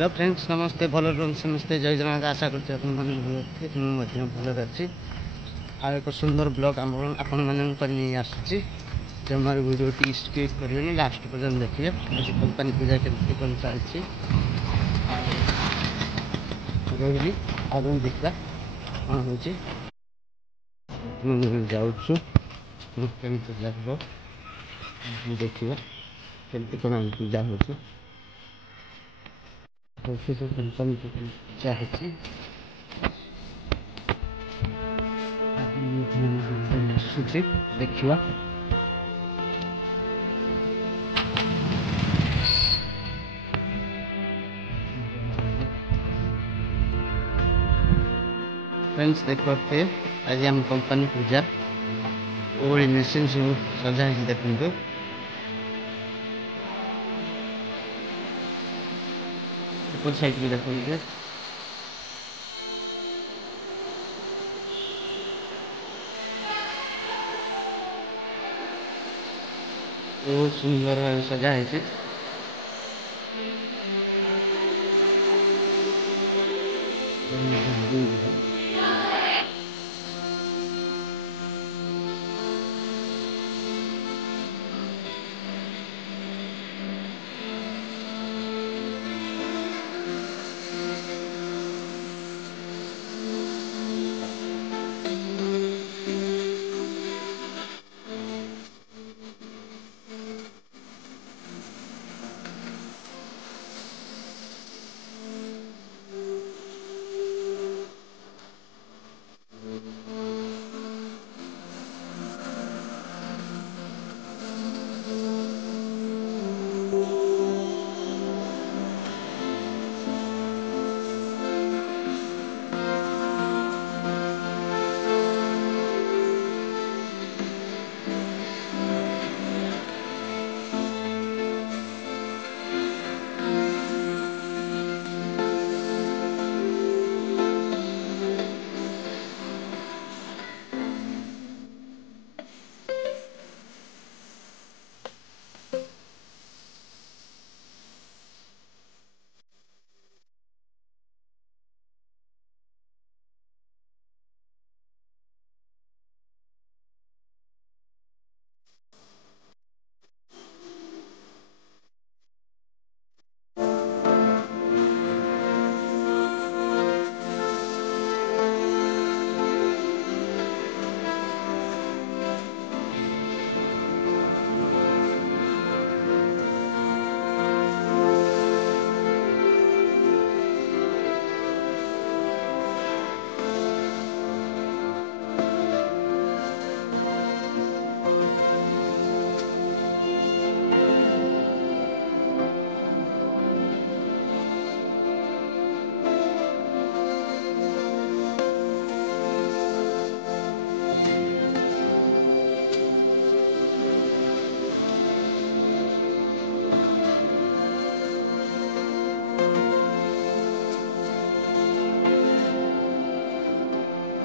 Hello friends नमस्ते भल समस्ते जय जगन्नाथ आशा करते भल अच्छी आ एक सुंदर ब्लॉग आपण नहीं आसूँ जमार वीडियो टी स्किप करेंगे लास्ट पर्यटन देखिए कंपनी पूजा के कौन चलती रही आगे देखा कौन हो जाऊँ देखिए केमती कौन पूजा हो कंपनी पूजा है देखिए फ्रेंड्स देखते आज आम कंपनी पूजा ओल्ड मेसीन सब सजा देखते ऊपर साइड भी देखते बहुत सुंदर सजा है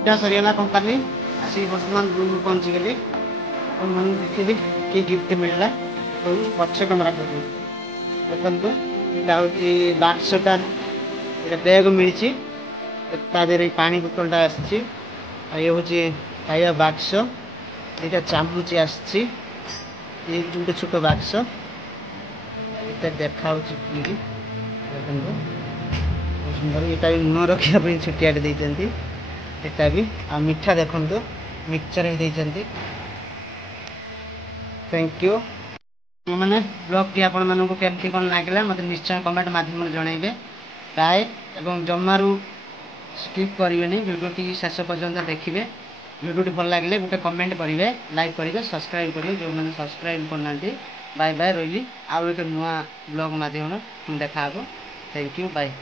सरीगला कंपनी आसी बर्तमान रूम पहुंची गली और मैं देखी कि गिफ्ट मिलला और पक्ष कैमरा देखो यहाँ हूँ बाक्सटा बैग मिली तादे पानी बोतलटा आसी ये हूँ खाଇବା बाक्स यहाँ चामच आसी गोटे छोट बाक्स ये देखा सुंदर यहाँ भी लुण रखापी छुटियाटे देते एटा भी आ मिठा देखो मिक्सचर देते थैंक यू मैंने ब्लॉग टी आपण मानक केमती कौन लगे मत निश्चय कमेंट माध्यम जनइबे बाय एवं जमारू स्किप करेंगे वीडियो टी शेष पर्यंत देखिए वीडियो टी भल लगे गोटे कमेंट करेंगे लाइक करेंगे सब्सक्राइब करेंगे जो मैंने सब्सक्राइब करना बाय बाय रही आउ एक नुआ ब्लॉग माध्यम देखा थैंक यू बाय।